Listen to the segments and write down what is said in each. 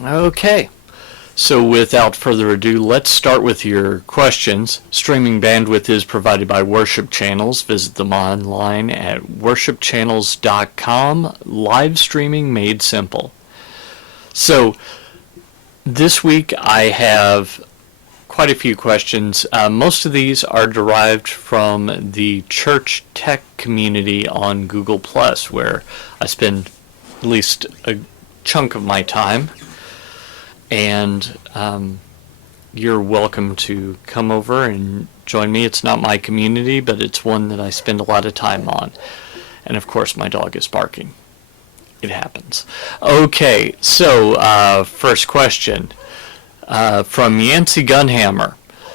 Okay, so without further ado, let's start with your questions. Streaming bandwidth is provided by Worship Channels. Visit them online at worshipchannels.com. Live streaming made simple. So this week I have quite a few questions. Most of these are derived from the Church Tech community on Google+, where I spend at least a chunk of my time. And you're welcome to come over and join me. It's not my community, but it's one that I spend a lot of time on. And of course, my dog is barking. It happens. Okay, so first question from Yancey Gunhammer.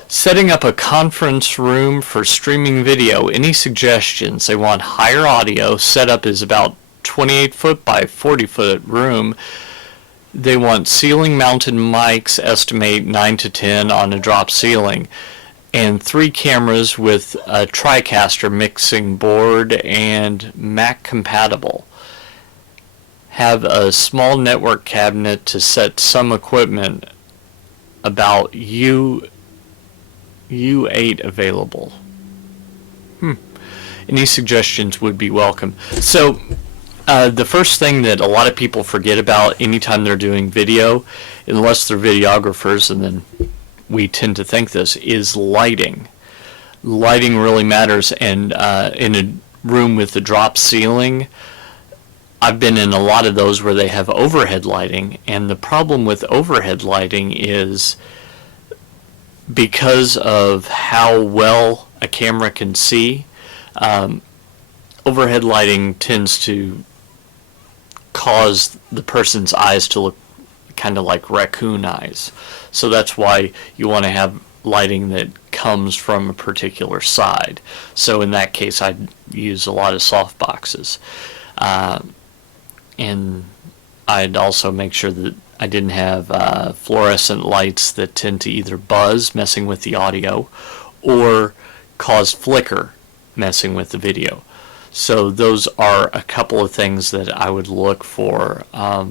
Setting up a conference room for streaming video. Any suggestions? They want higher audio. Setup is about 28 foot by 40 foot room. They want ceiling mounted mics, estimate 9 to 10 on a drop ceiling, and 3 cameras with a TriCaster mixing board and Mac compatible. Have a small network cabinet to set some equipment. About U8 available. Any suggestions would be welcome. So the first thing that a lot of people forget about anytime they're doing video, unless they're videographers, and then we tend to think this, is lighting. Lighting really matters, and in a room with a drop ceiling, I've been in a lot of those where they have overhead lighting, and the problem with overhead lighting is because of how well a camera can see, overhead lighting tends to cause the person's eyes to look kind of like raccoon eyes. So that's why you want to have lighting that comes from a particular side. So in that case, I'd use a lot of soft boxes. And I'd also make sure that I didn't have fluorescent lights that tend to either buzz, messing with the audio, or cause flicker, messing with the video. So those are a couple of things that I would look for. I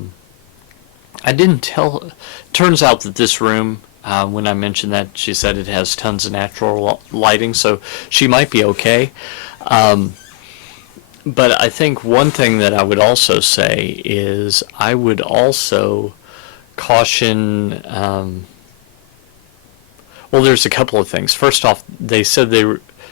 didn't tell, turns out that this room, when I mentioned that, she said it has tons of natural lighting, so she might be okay. But I think one thing that I would also say is I would also caution, well, there's a couple of things. First off,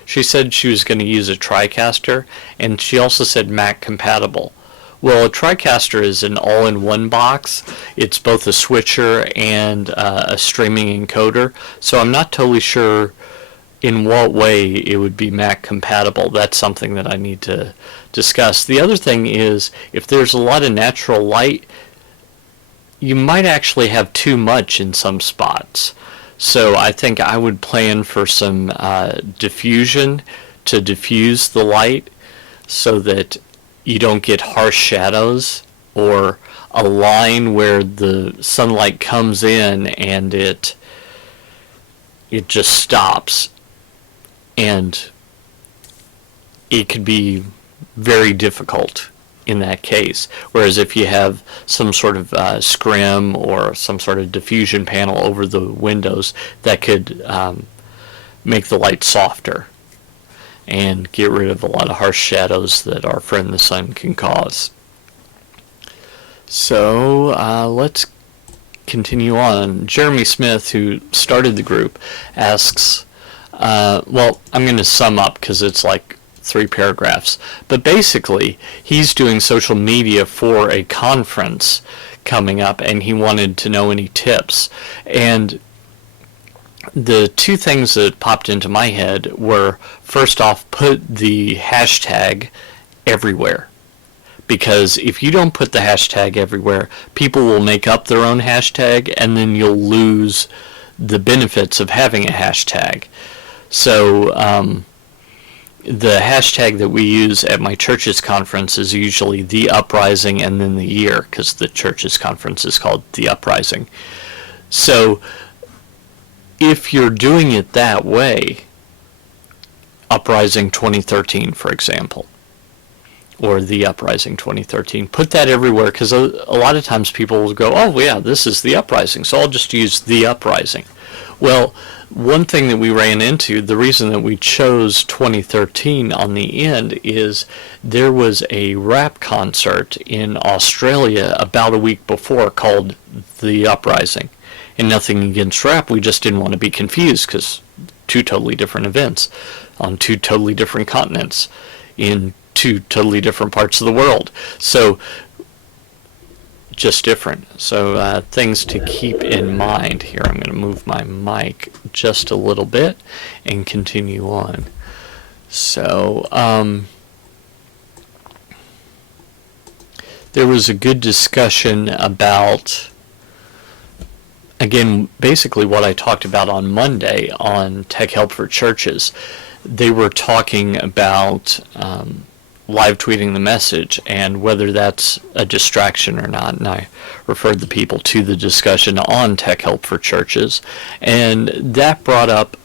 she said she was going to use a TriCaster, and she also said Mac compatible. Well, a TriCaster is an all-in-one box. It's both a switcher and a streaming encoder, so I'm not totally sure in what way it would be Mac compatible. That's something that I need to discuss. The other thing is, if there's a lot of natural light, you might actually have too much in some spots. So I think I would plan for some diffusion to diffuse the light so that you don't get harsh shadows, or a line where the sunlight comes in and it just stops, and it could be very difficult in that case. Whereas if you have some sort of scrim or some sort of diffusion panel over the windows, that could make the light softer and get rid of a lot of harsh shadows that our friend the sun can cause. So let's continue on. Jeremy Smith, who started the group, asks, well, I'm going to sum up because it's like 3 paragraphs, but basically he's doing social media for a conference coming up, and he wanted to know any tips. And the 2 things that popped into my head were, first off, put the hashtag everywhere. Because if you don't put the hashtag everywhere, people will make up their own hashtag, and then you'll lose the benefits of having a hashtag. So the hashtag that we use at my church's conference is usually the uprising and then the year, because the church's conference is called the uprising. So if you're doing it that way, Uprising 2013, for example, or The Uprising 2013. Put that everywhere, because a lot of times people will go, oh yeah, this is The Uprising, so I'll just use The Uprising. Well, one thing that we ran into, the reason that we chose 2013 on the end, is there was a rap concert in Australia about a week before called The Uprising. And nothing against rap, we just didn't want to be confused, because two totally different events on two totally different continents in two totally different parts of the world. So just different. So things to keep in mind here. I'm going to move my mic just a little bit and continue on. So there was a good discussion about, again, basically what I talked about on Monday on Tech Help for Churches. They were talking about live tweeting the message and whether that's a distraction or not, and I referred the people to the discussion on Tech Help for Churches, and that brought up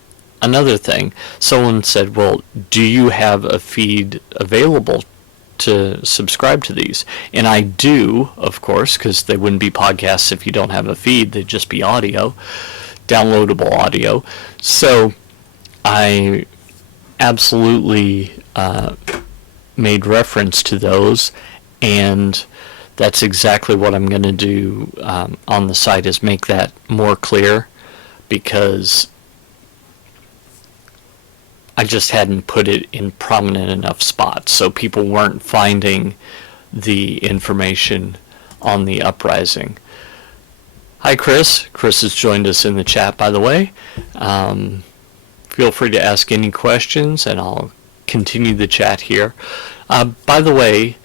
another thing. Someone said, well, do you have a feed available to subscribe to these? And I do, of course, because they wouldn't be podcasts if you don't have a feed. They'd just be audio, downloadable audio. So I absolutely made reference to those, and that's exactly what I'm going to do on the site, is make that more clear, because I just hadn't put it in prominent enough spots, so people weren't finding the information on the uprising. Hi, Chris. Chris has joined us in the chat, by the way. Feel free to ask any questions, and I'll continue the chat here. By the way,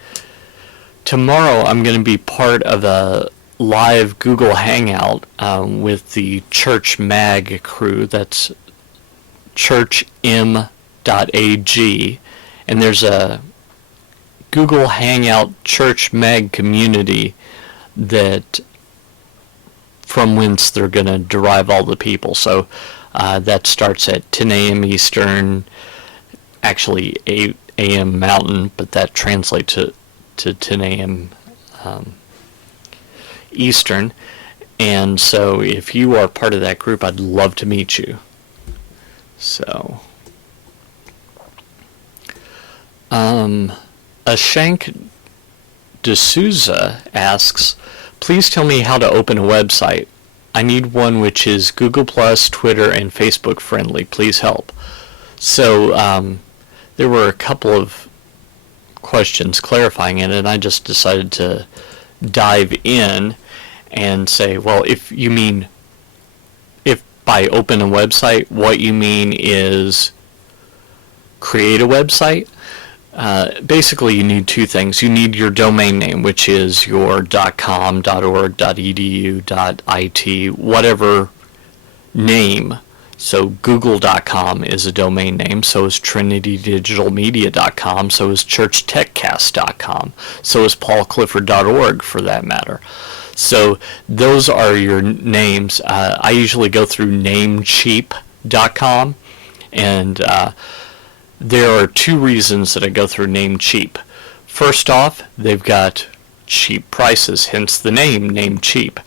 tomorrow I'm going to be part of a live Google Hangout with the Church Mag crew. That's churchm.ag, and there's a Google Hangout Church Mag community that from whence they're going to derive all the people. So that starts at 10 a.m. Eastern, actually 8 a.m. Mountain, but that translates to 10 a.m. Eastern. And so if you are part of that group, I'd love to meet you. So, Ashank D'Souza asks, please tell me how to open a website. I need one which is Google+, Twitter, and Facebook friendly. Please help. So there were a couple of questions clarifying it, and I just decided to dive in and say, well, if you mean, if by open a website, what you mean is create a website. Basically, you need two things. You need your domain name, which is your .com, .org, .edu, .it, whatever name. So Google.com is a domain name, so is TrinityDigitalMedia.com, so is ChurchTechCast.com, so is PaulClifford.org for that matter. So those are your names. I usually go through Namecheap.com, and there are two reasons that I go through Namecheap. First off, they've got cheap prices, hence the name Namecheap.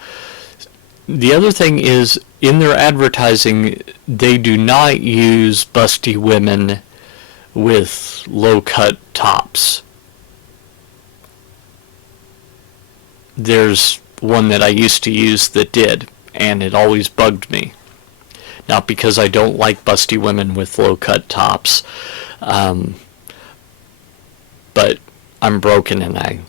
The other thing is, in their advertising, they do not use busty women with low-cut tops. There's one that I used to use that did, and it always bugged me. Not because I don't like busty women with low-cut tops, but I'm broken and I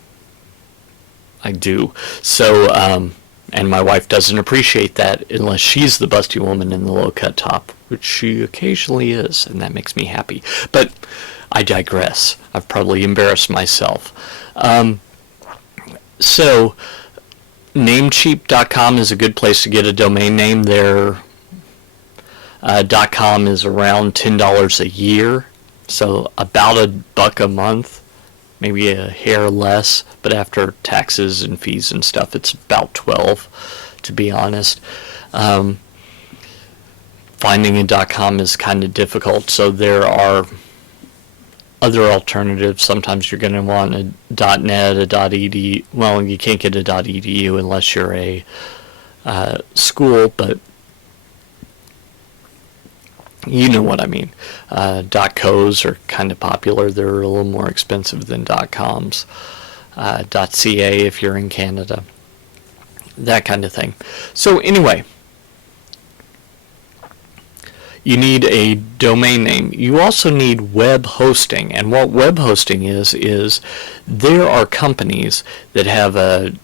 do. So, and my wife doesn't appreciate that unless she's the busty woman in the low-cut top, which she occasionally is, and that makes me happy. But I digress. I've probably embarrassed myself. So Namecheap.com is a good place to get a domain name. Their .com is around $10 a year, so about $1 a month, maybe a hair less, but after taxes and fees and stuff, it's about $12, to be honest. Finding a .com is kind of difficult, so there are other alternatives. Sometimes you're going to want a .net, a .edu. Well, you can't get a .edu unless you're a school, but you know what I mean. .co's are kind of popular. They're a little more expensive than .coms. .ca if you're in Canada. That kind of thing. So anyway, you need a domain name. You also need web hosting. And what web hosting is there are companies that have a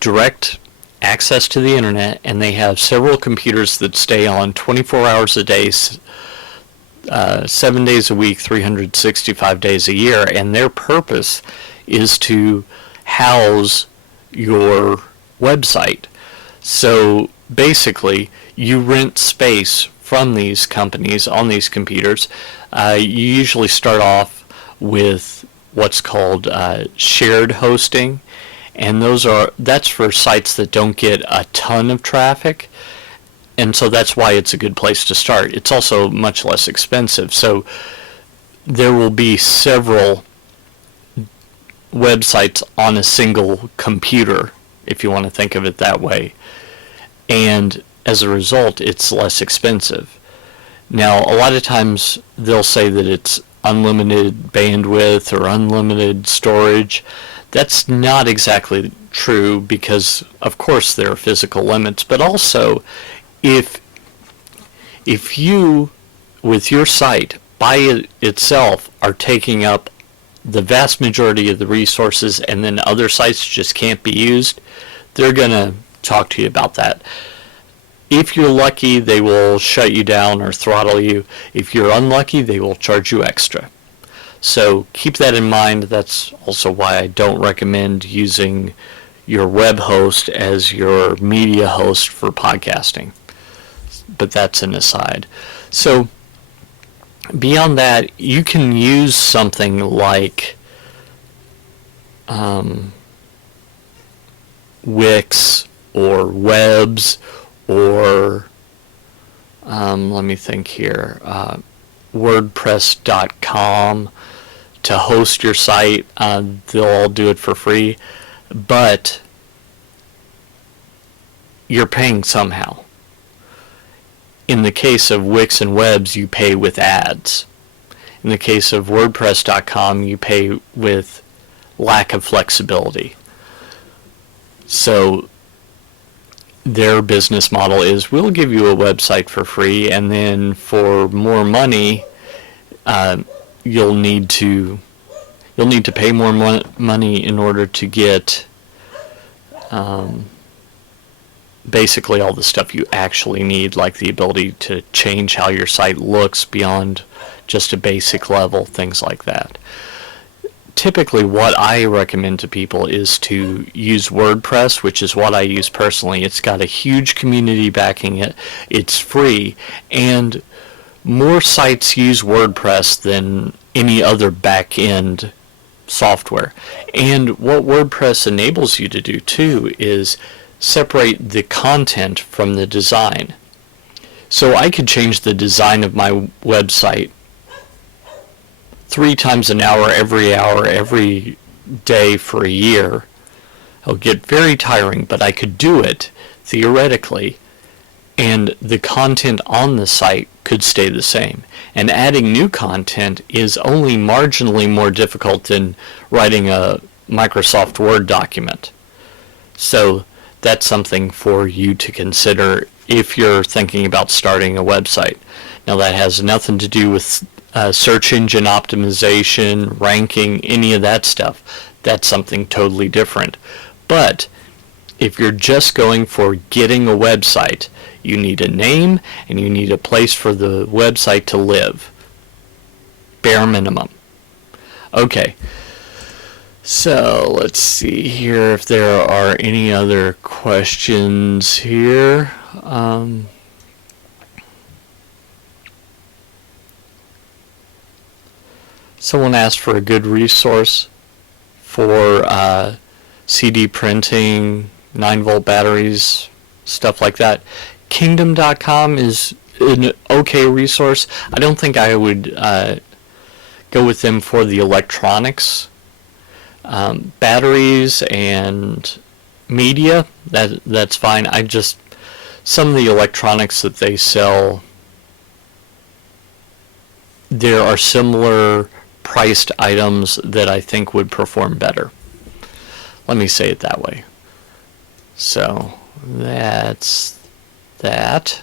direct access to the internet, and they have several computers that stay on 24 hours a day, 7 days a week, 365 days a year, and their purpose is to house your website. So basically, you rent space from these companies on these computers. You usually start off with what's called shared hosting, and that's for sites that don't get a ton of traffic, and so that's why it's a good place to start. It's also much less expensive. So there will be several websites on a single computer, if you want to think of it that way, and as a result it's less expensive. Now a lot of times they'll say that it's unlimited bandwidth or unlimited storage. That's not exactly true, because of course there are physical limits, but also if you with your site by itself are taking up the vast majority of the resources, and then other sites just can't be used, they're going to talk to you about that. If you're lucky, they will shut you down or throttle you. If you're unlucky, they will charge you extra. So keep that in mind. That's also why I don't recommend using your web host as your media host for podcasting. But that's an aside. So beyond that, you can use something like Wix or Webs or let me think here, WordPress.com to host your site. They'll all do it for free, but you're paying somehow. In the case of Wix and Webs, you pay with ads. In the case of WordPress.com, you pay with lack of flexibility. So their business model is, we'll give you a website for free, and then for more money, you'll need to pay more money in order to get basically all the stuff you actually need, like the ability to change how your site looks beyond just a basic level, things like that. Typically what I recommend to people is to use WordPress, which is what I use personally. It's got a huge community backing it. It's free, and more sites use WordPress than any other back-end software. And what WordPress enables you to do too is separate the content from the design. So I could change the design of my website 3 times an hour, every day for a year. It'll get very tiring, but I could do it theoretically, and the content on the site could stay the same. And adding new content is only marginally more difficult than writing a Microsoft Word document. So that's something for you to consider if you're thinking about starting a website. Now that has nothing to do with search engine optimization, ranking, any of that stuff. That's something totally different. But if you're just going for getting a website, you need a name and you need a place for the website to live. Bare minimum. Okay. So let's see here if there are any other questions here. Someone asked for a good resource for CD printing, 9-volt batteries, stuff like that. Kingdom.com is an okay resource. I don't think I would go with them for the electronics. Batteries and media, that's fine. Some of the electronics that they sell, there are similar priced items that I think would perform better. Let me say it that way. So that's that.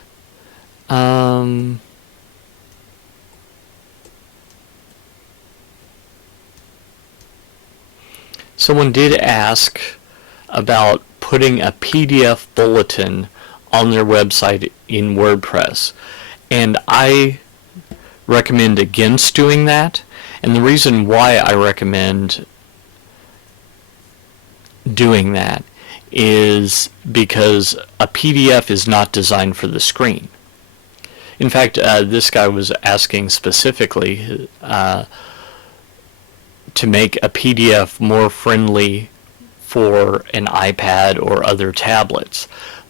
Someone did ask about putting a PDF bulletin on their website in WordPress, and I recommend against doing that. And the reason why I recommend doing that is because a PDF is not designed for the screen. In fact, this guy was asking specifically to make a PDF more friendly for an iPad or other tablets.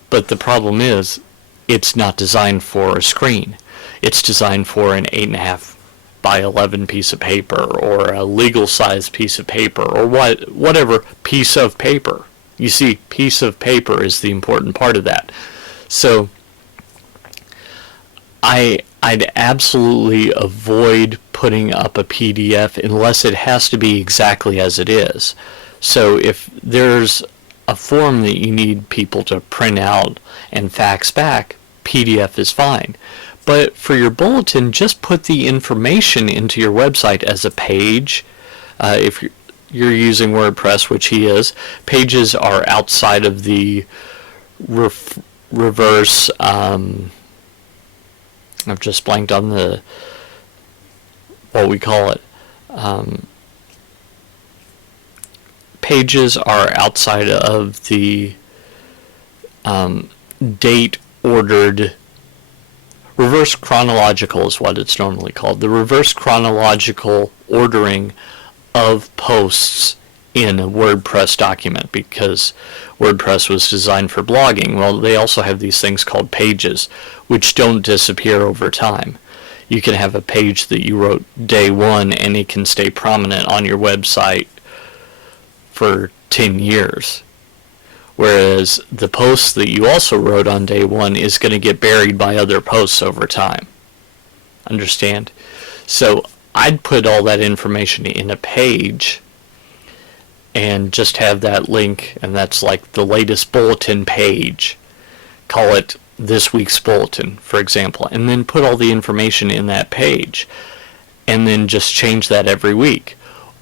But the problem is, it's not designed for a screen. It's designed for an 8.5 by 11 piece of paper, or a legal size piece of paper, or whatever piece of paper. You see, piece of paper is the important part of that. So I'd absolutely avoid putting up a PDF unless it has to be exactly as it is. So if there's a form that you need people to print out and fax back, PDF is fine. But for your bulletin, just put the information into your website as a page. If you're using WordPress, which he is, pages are outside of the reverse. I've just blanked on what we call it. Pages are outside of the date ordered. Reverse chronological is what it's normally called. The reverse chronological ordering of posts in a WordPress document, because WordPress was designed for blogging. Well, they also have these things called pages, which don't disappear over time. You can have a page that you wrote day one and it can stay prominent on your website for 10 years. Whereas the post that you also wrote on day one is going to get buried by other posts over time. Understand? So I'd put all that information in a page and just have that link, and that's like the latest bulletin page. Call it this week's bulletin, for example, and then put all the information in that page, and then just change that every week.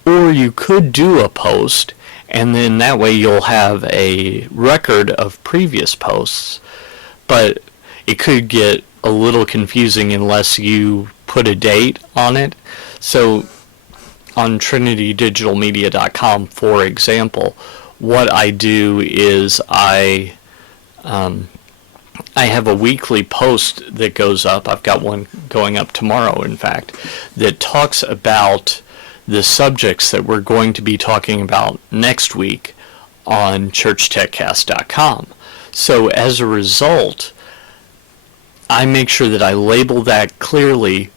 Or you could do a post, and then that way you'll have a record of previous posts, but it could get a little confusing unless you put a date on it. So on trinitydigitalmedia.com, for example, what I do is I have a weekly post that goes up. I've got one going up tomorrow, in fact, that talks about the subjects that we're going to be talking about next week on ChurchTechCast.com. So as a result, I make sure that I label that clearly,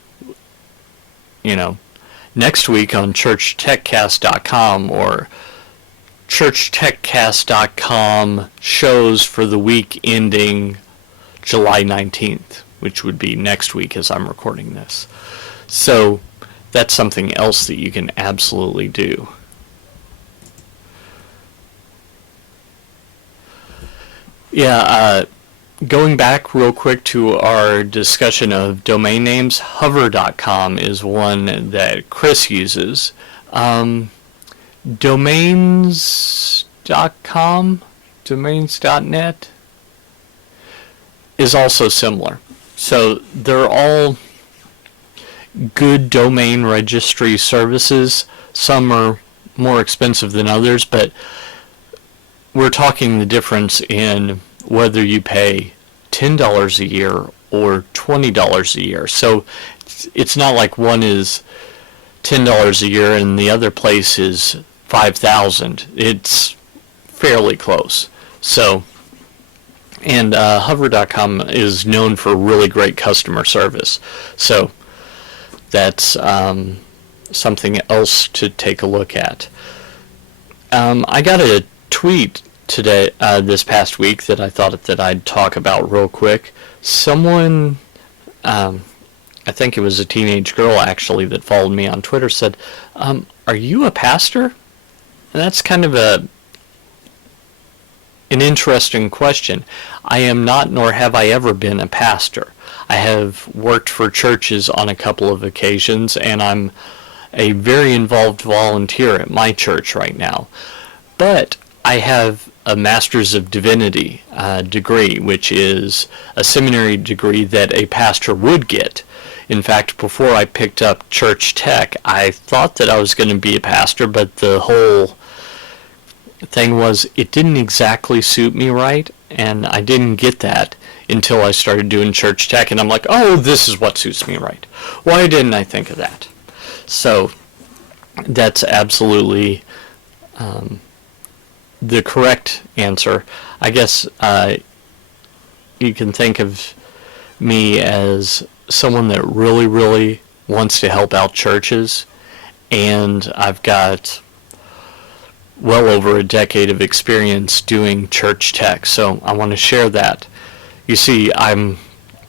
next week on ChurchTechCast.com, or ChurchTechCast.com shows for the week ending July 19th, which would be next week as I'm recording this. So that's something else that you can absolutely do. Going back real quick to our discussion of domain names, hover.com is one that Chris uses. Domains.com, domains.net is also similar. So they're all good domain registry services. Some are more expensive than others, but we're talking the difference in whether you pay $10 a year or $20 a year. So it's not like one is $10 a year and the other place is $5,000. It's fairly close. So, and hover.com is known for really great customer service. So that's something else to take a look at. I got a tweet today, this past week, that I thought that I'd talk about real quick. Someone, I think it was a teenage girl actually that followed me on Twitter, said, "Are you a pastor?" And that's kind of an interesting question. I am not, nor have I ever been a pastor. I have worked for churches on a couple of occasions, and I'm a very involved volunteer at my church right now. But I have a Master's of Divinity degree, which is a seminary degree that a pastor would get. In fact, before I picked up Church Tech, I thought that I was going to be a pastor, but the whole thing was it didn't exactly suit me right, and I didn't get that until I started doing Church Tech, and I'm like, oh, this is what suits me right. Why didn't I think of that? So that's absolutely the correct answer. I guess you can think of me as someone that really, really wants to help out churches, and I've got well over a decade of experience doing church tech, so I want to share that. You see, I'm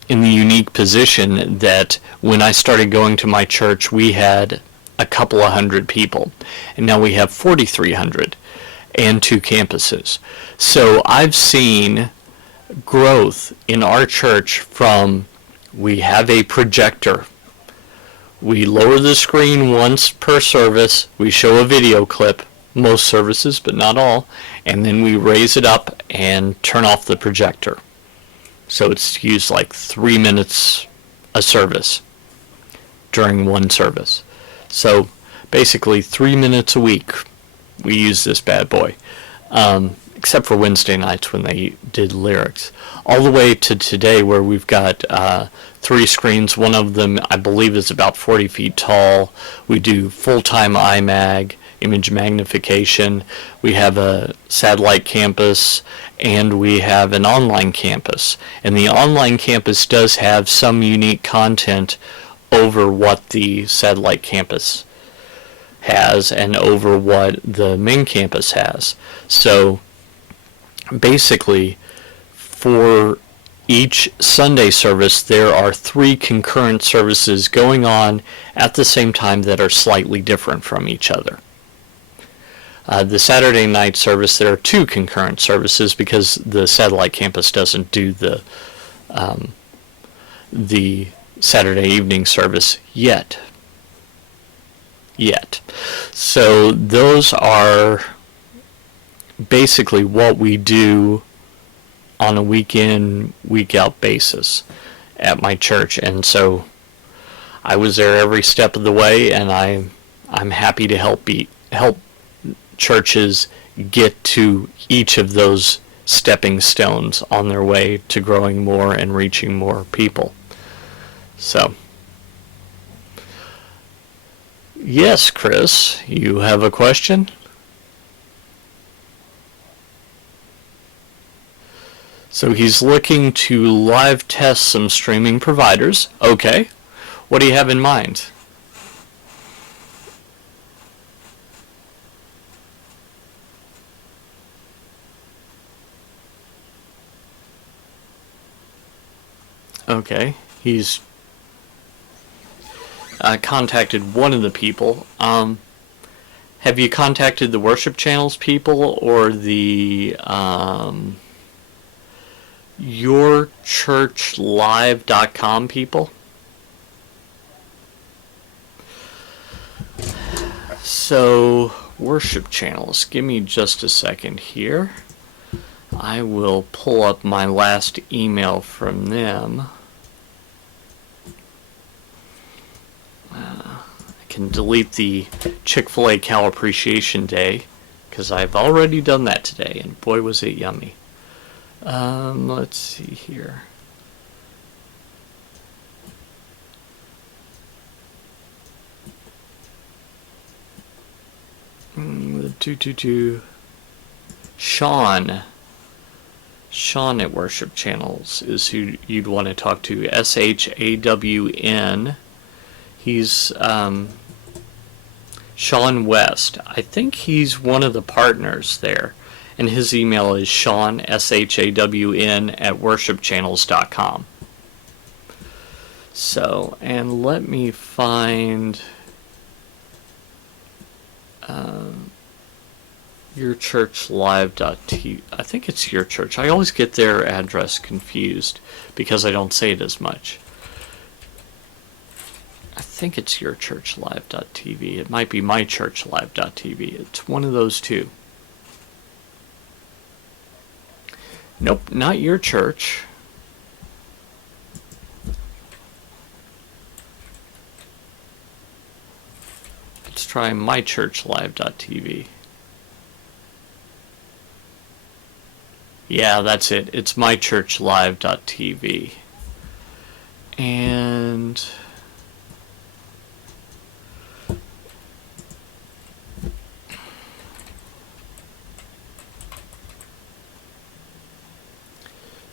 in the unique position that when I started going to my church, we had a couple of hundred people, and now we have 4,300 and 2 campuses. So I've seen growth in our church from, we have a projector, we lower the screen once per service, we show a video clip, most services but not all, and then we raise it up and turn off the projector. So it's used like 3 minutes a service during one service. So basically 3 minutes a week we use this bad boy, except for Wednesday nights when they did lyrics. All the way to today where we've got 3 screens. One of them I believe is about 40 feet tall. We do full-time iMag, image magnification. We have a satellite campus, and we have an online campus. And the online campus does have some unique content over what the satellite campus has and over what the main campus has. So basically, for each Sunday service, there are 3 concurrent services going on at the same time that are slightly different from each other. The Saturday night service, there are 2 concurrent services because the satellite campus doesn't do the Saturday evening service yet. So those are basically what we do on a week in, week out basis at my church, and so I was there every step of the way, and I'm happy to help churches get to each of those stepping stones on their way to growing more and reaching more people. So, yes, Chris, you have a question? So he's looking to live test some streaming providers. Okay. What do you have in mind? Okay. He's contacted one of the people. Have you contacted the worship channels people or the yourchurchlive.com people? So, worship channels. Give me just a second here. I will pull up my last email from them. I can delete the Chick-fil-A Cow Appreciation Day because I've already done that today, and boy was it yummy. Let's see here. Sean at Worship Channels is who you'd want to talk to. SHAWN. He's Sean West. I think he's one of the partners there. And his email is Shawn, SHAWN, at worshipchannels.com. So, and let me find yourchurchlive.tv. I think it's Your Church. I always get their address confused because I don't say it as much. I think it's yourchurchlive.tv. It might be mychurchlive.tv. It's one of those two. Nope, not Your Church. Let's try mychurchlive.tv. Yeah, that's it. It's mychurchlive.tv. And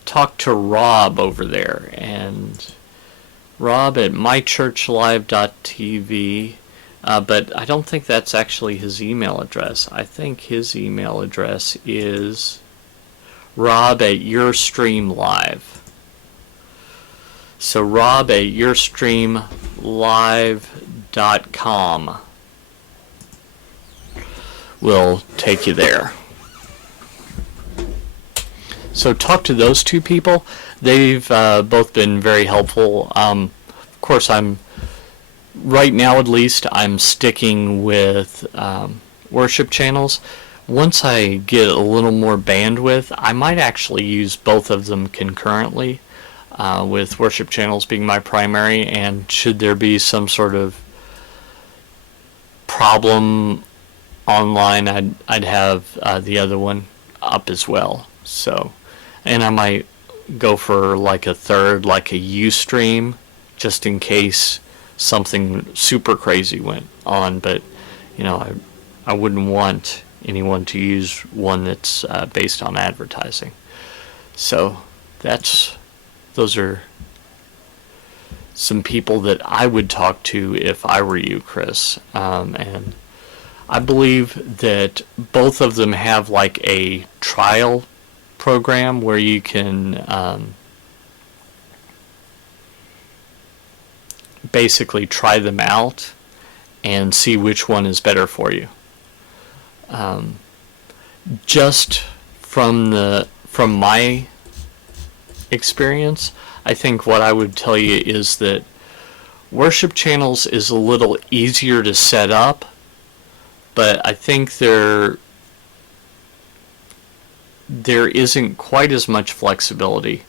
talk to Rob over there, and Rob at mychurchlive.tv, but I don't think that's actually his email address. I think his email address is Rob at YourStreamLive. So Rob at YourStreamLive.com will take you there. So talk to those two people. They've both been very helpful. Of course, right now at least, I'm sticking with worship channels. Once I get a little more bandwidth, I might actually use both of them concurrently, with worship channels being my primary, and should there be some sort of problem online, I'd have the other one up as well. So, and I might go for like a third, like a Ustream, just in case something super crazy went on. But you know, I wouldn't want anyone to use one that's based on advertising. So those are some people that I would talk to if I were you, Chris. And I believe that both of them have like a trial program where you can basically try them out and see which one is better for you. Just from my experience, I think what I would tell you is that worship channels is a little easier to set up, but I think there isn't quite as much flexibility.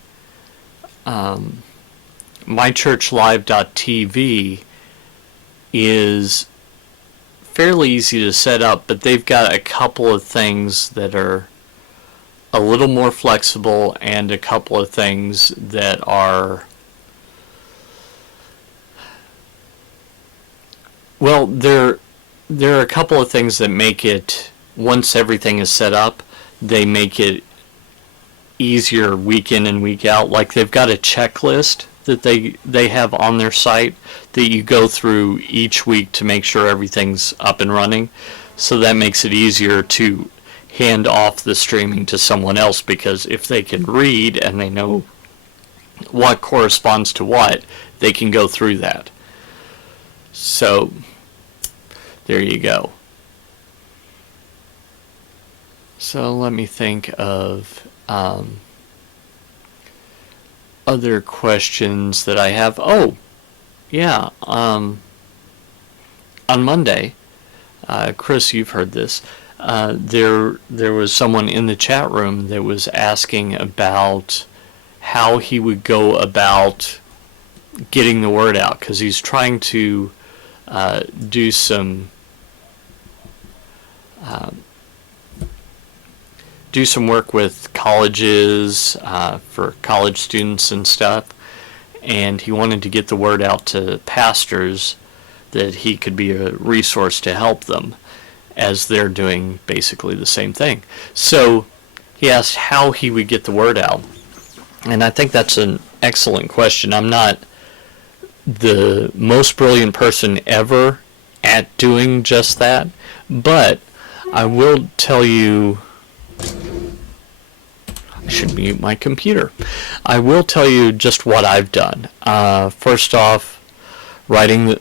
mychurchlive.tv is fairly easy to set up, but they've got a couple of things that are a little more flexible and a couple of things that are, well, there are a couple of things that make it, once everything is set up, they make it easier week in and week out. Like they've got a checklist that they have on their site that you go through each week to make sure everything's up and running. So that makes it easier to hand off the streaming to someone else, because if they can read and they know what corresponds to what, they can go through that. So there you go. So let me think of other questions that I have. Oh, yeah. On Monday, Chris, you've heard this. There was someone in the chat room that was asking about how he would go about getting the word out, because he's trying to do some work with colleges, for college students and stuff, and he wanted to get the word out to pastors that he could be a resource to help them, as they're doing basically the same thing. So he asked how he would get the word out, and I think that's an excellent question. I'm not the most brilliant person ever at doing just that, but I will tell you, I should mute my computer. I will tell you just what I've done. First off, writing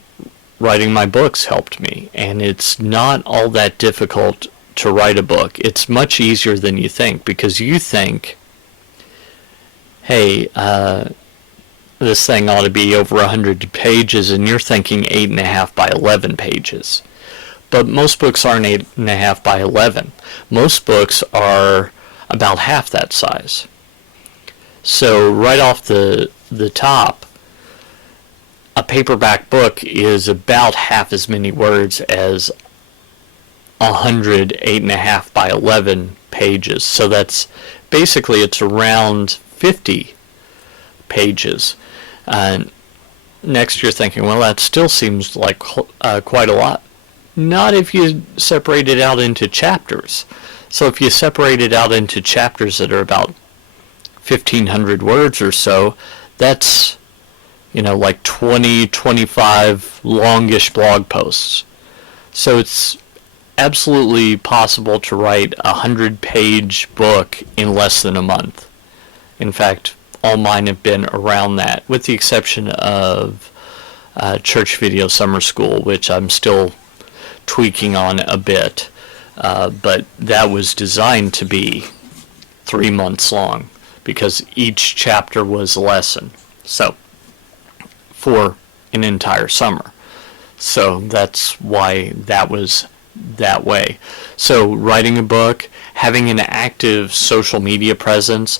my books helped me, and it's not all that difficult to write a book. It's much easier than you think, because you think, hey, this thing ought to be over 100 pages, and you're thinking 8.5 by 11 pages. But most books aren't 8.5 by 11. Most books are about half that size. So right off the top, a paperback book is about half as many words as 100 8.5 by 11 pages. So that's basically, it's around 50 pages. Next you're thinking, well, that still seems like quite a lot. Not if you separate it out into chapters. So if you separate it out into chapters that are about 1,500 words or so, that's, like 25 longish blog posts. So it's absolutely possible to write a 100-page book in less than a month. In fact, all mine have been around that, with the exception of Church Video Summer School, which I'm still tweaking on a bit. But that was designed to be 3 months long, because each chapter was a lesson. So, for an entire summer. So that's why that was that way. So writing a book, having an active social media presence.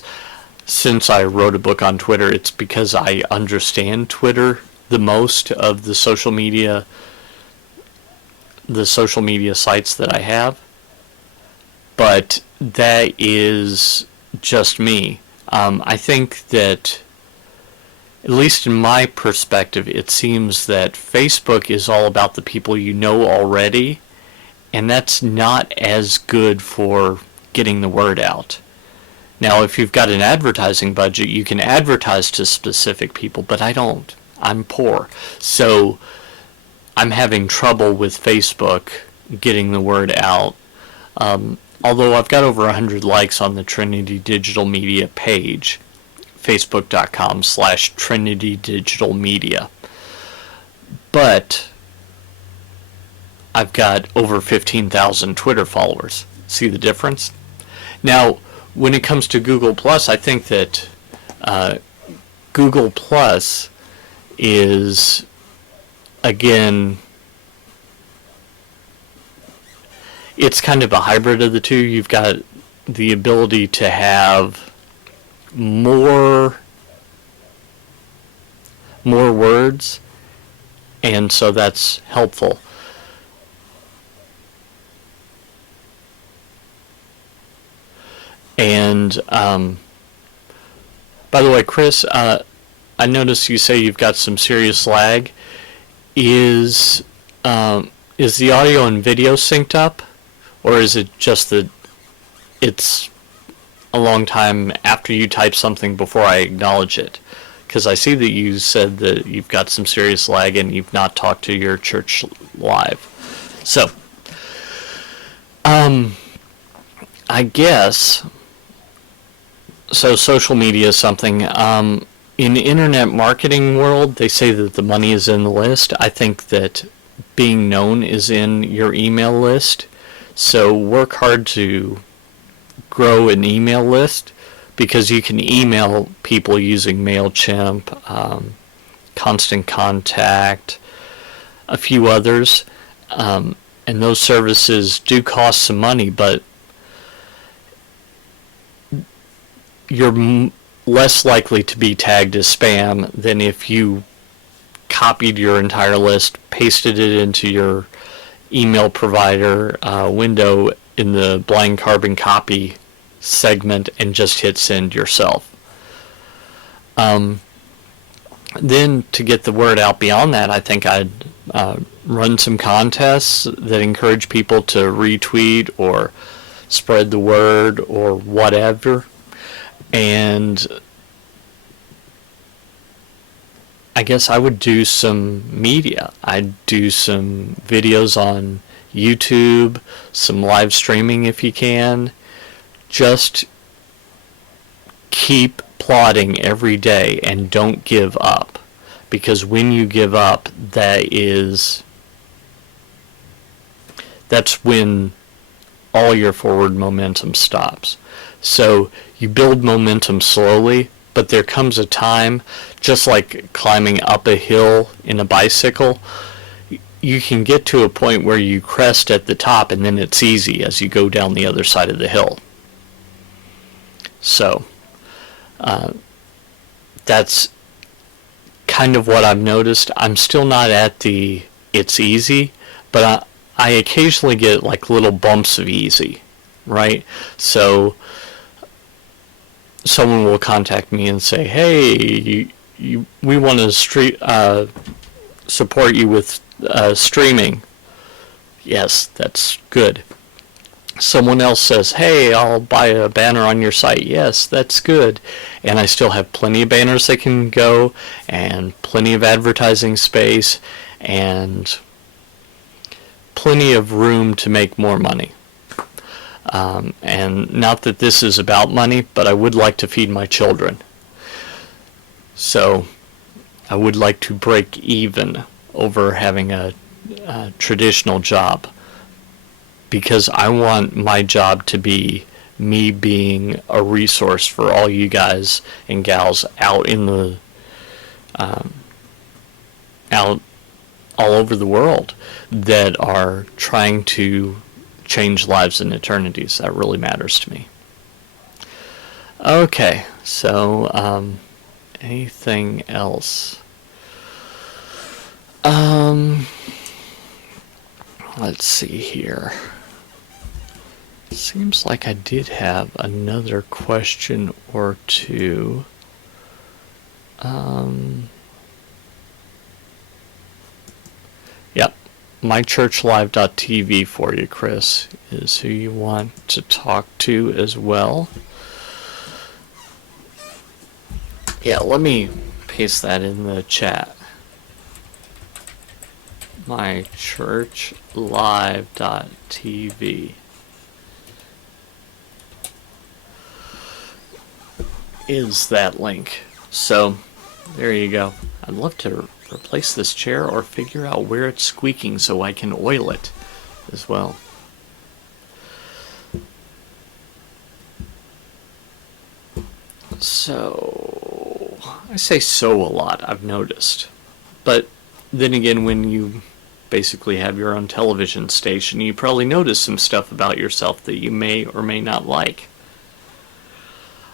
Since I wrote a book on Twitter, it's because I understand Twitter the most of the social media sites that I have. But that is just me. I think that, at least in my perspective, it seems that Facebook is all about the people you know already, and that's not as good for getting the word out. Now, if you've got an advertising budget, you can advertise to specific people, but I don't. I'm poor. So I'm having trouble with Facebook getting the word out. Although I've got over 100 likes on the Trinity Digital Media page, facebook.com/Trinity Digital Media. But I've got over 15,000 Twitter followers. See the difference? Now, when it comes to Google Plus, I think that Google Plus is, again, it's kind of a hybrid of the two. You've got the ability to have more words, and so that's helpful. And by the way, Chris, I noticed you say you've got some serious lag. Is the audio and video synced up, or is it just that it's a long time after you type something before I acknowledge it? Because I see that you said that you've got some serious lag and you've not talked to your church live. So, I guess, so social media is something. In the internet marketing world, they say that the money is in the list. I think that being known is in your email list. So work hard to grow an email list, because you can email people using MailChimp, Constant Contact, a few others. And those services do cost some money, but you're less likely to be tagged as spam than if you copied your entire list, pasted it into your email provider window in the blind carbon copy segment, and just hit send yourself. Then to get the word out beyond that, I think I'd run some contests that encourage people to retweet or spread the word or whatever. And I guess I would do some media. I'd do some videos on YouTube, some live streaming if you can. Just keep plodding every day and don't give up. Because when you give up, that's when all your forward momentum stops. So you build momentum slowly, but there comes a time, just like climbing up a hill in a bicycle, you can get to a point where you crest at the top and then it's easy as you go down the other side of the hill. So that's kind of what I've noticed. I'm still not at the it's easy, but I occasionally get like little bumps of easy, right? So someone will contact me and say, hey, we want to support you with streaming. Yes, that's good. Someone else says, hey, I'll buy a banner on your site. Yes, that's good. And I still have plenty of banners that can go, and plenty of advertising space, and plenty of room to make more money. And not that this is about money, but I would like to feed my children. So I would like to break even over having a traditional job, because I want my job to be me being a resource for all you guys and gals out in the out all over the world that are trying to change lives and eternities. That really matters to me. Okay, so anything else? Let's see here. Seems like I did have another question or two. Yep. mychurchlive.tv for you, Chris, is who you want to talk to as well. Yeah, let me paste that in the chat. mychurchlive.tv is that link. So there you go. I'd love to replace this chair or figure out where it's squeaking so I can oil it as well. So I say so a lot, I've noticed. But then again, when you basically have your own television station, you probably notice some stuff about yourself that you may or may not like.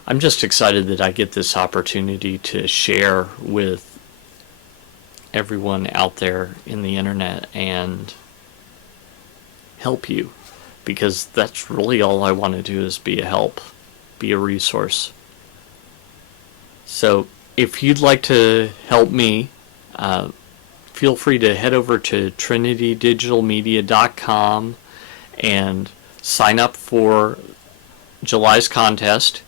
I'm just excited that I get this opportunity to share with everyone out there in the internet and help you, because that's really all I want to do, is be a help, be a resource. So if you'd like to help me, feel free to head over to trinitydigitalmedia.com and sign up for July's contest.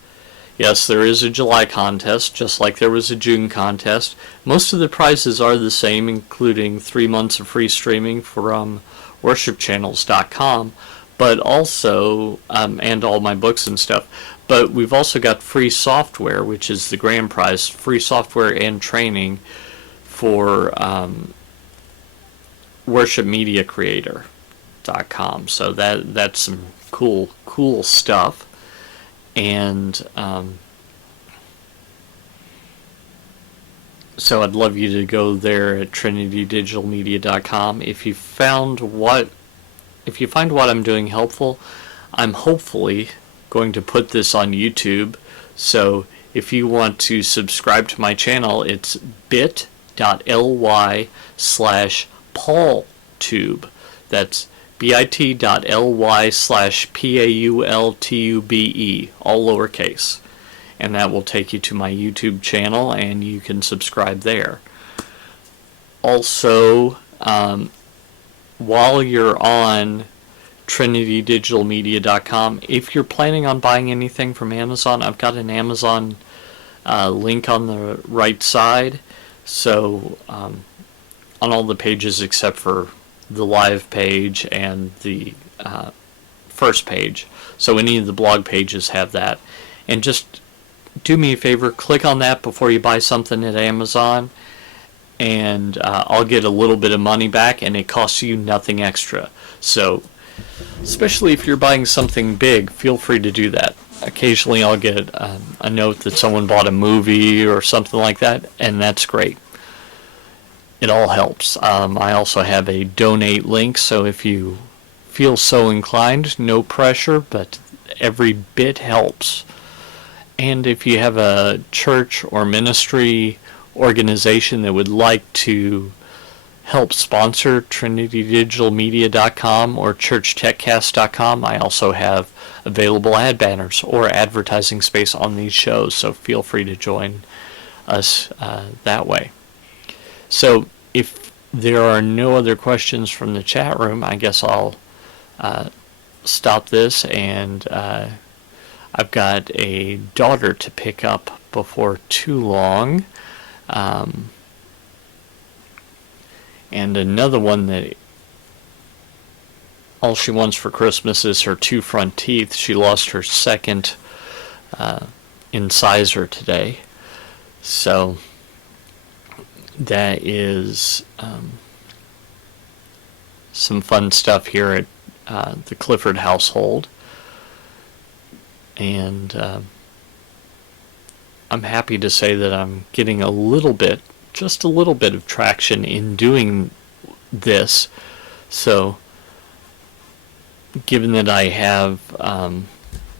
Yes, there is a July contest, just like there was a June contest. Most of the prizes are the same, including 3 months of free streaming from worshipchannels.com, but also, and all my books and stuff. But we've also got free software, which is the grand prize, free software and training for worshipmediacreator.com. So that's some cool stuff. And so I'd love you to go there at trinitydigitalmedia.com. If you find what I'm doing helpful, I'm hopefully going to put this on YouTube. So if you want to subscribe to my channel, it's bit.ly/PaulTube. That's bit.ly/PAULTUBE, all lowercase. And that will take you to my YouTube channel, and you can subscribe there. Also, while you're on trinitydigitalmedia.com, if you're planning on buying anything from Amazon, I've got an Amazon link on the right side. So on all the pages except for the live page and the first page. So any of the blog pages have that. And just do me a favor, click on that before you buy something at Amazon, and I'll get a little bit of money back, and it costs you nothing extra. So especially if you're buying something big, feel free to do that. Occasionally I'll get a note that someone bought a movie or something like that, and that's great. It all helps. I also have a donate link, so if you feel so inclined, no pressure, but every bit helps. And if you have a church or ministry organization that would like to help sponsor trinitydigitalmedia.com or ChurchTechCast.com, I also have available ad banners or advertising space on these shows, so feel free to join us that way. So if there are no other questions from the chat room, I guess I'll stop this, and I've got a daughter to pick up before too long, and another one that all she wants for Christmas is her 2 front teeth. She lost her second incisor today, so that is some fun stuff here at the Clifford household. And I'm happy to say that I'm getting a little bit, just a little bit of traction in doing this. So given that I have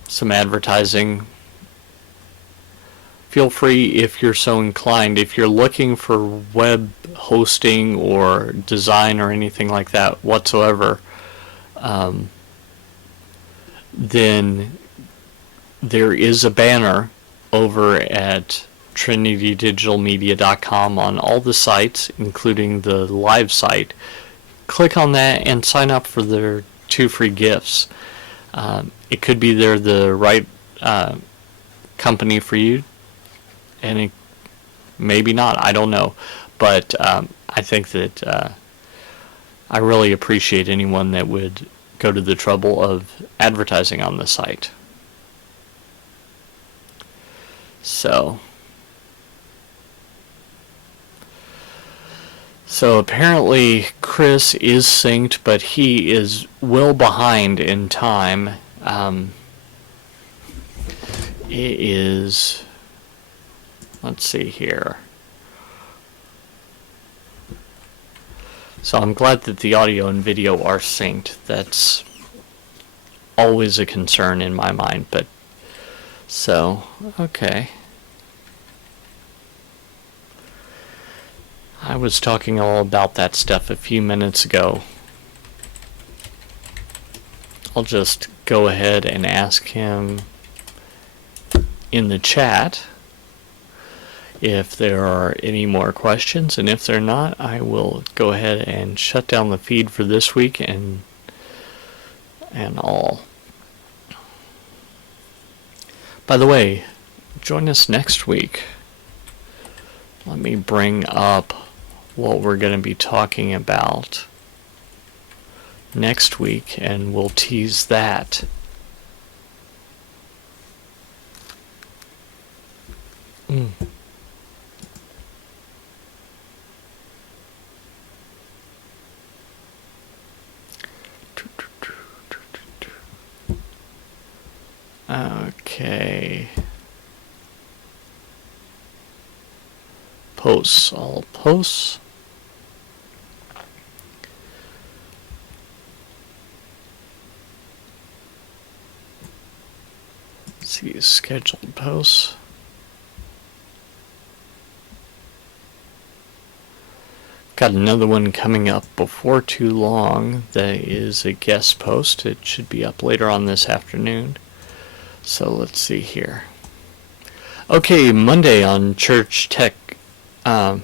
some advertising, feel free, if you're so inclined, if you're looking for web hosting or design or anything like that whatsoever, then there is a banner over at trinitydigitalmedia.com on all the sites, including the live site. Click on that and sign up for their 2 free gifts. It could be they're the right company for you, and it maybe not, I don't know. But I think that I really appreciate anyone that would go to the trouble of advertising on the site. So apparently Chris is synced, but he is well behind in time. It is, let's see here. So I'm glad that the audio and video are synced. That's always a concern in my mind, but so, okay. I was talking all about that stuff a few minutes ago. I'll just go ahead and ask him in the chat if there are any more questions, and if they're not, I will go ahead and shut down the feed for this week and all. By the way, join us next week. Let me bring up what we're going to be talking about next week, and we'll tease that. Okay. Posts, all posts. Let's see, scheduled posts. Got another one coming up before too long that is a guest post. It should be up later on this afternoon. So let's see here. Okay, Monday on Church Tech, Tech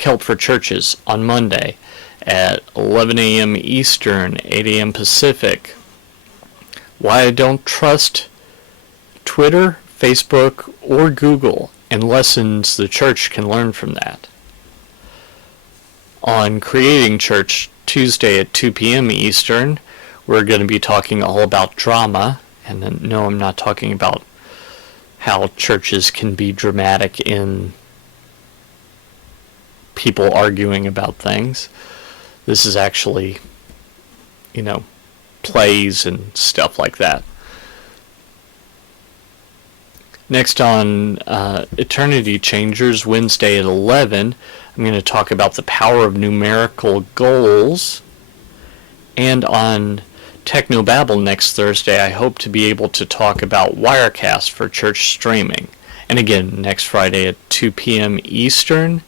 Help for Churches on Monday at 11 a.m. Eastern, 8 a.m. Pacific. Why I don't trust Twitter, Facebook, or Google, and lessons the church can learn from that. On Creating Church, Tuesday at 2 p.m. Eastern, we're going to be talking all about drama. And then, no, I'm not talking about how churches can be dramatic in people arguing about things. This is actually, plays and stuff like that. Next on Eternity Changers, Wednesday at 11, I'm going to talk about the power of numerical goals. And on Technobabble next Thursday, I hope to be able to talk about Wirecast for church streaming. And again, next Friday at 2 p.m. Eastern,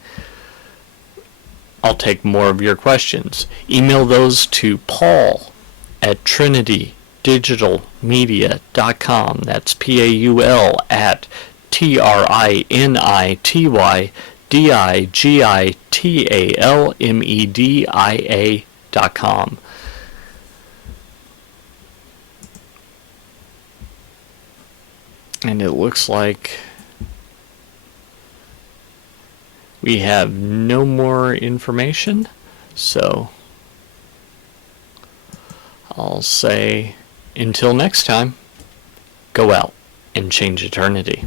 I'll take more of your questions. Email those to paul@trinitydigitalmedia.com. That's Paul at TRINITYDIGITALMEDIA.com. And it looks like we have no more information, so I'll say until next time, go out and change eternity.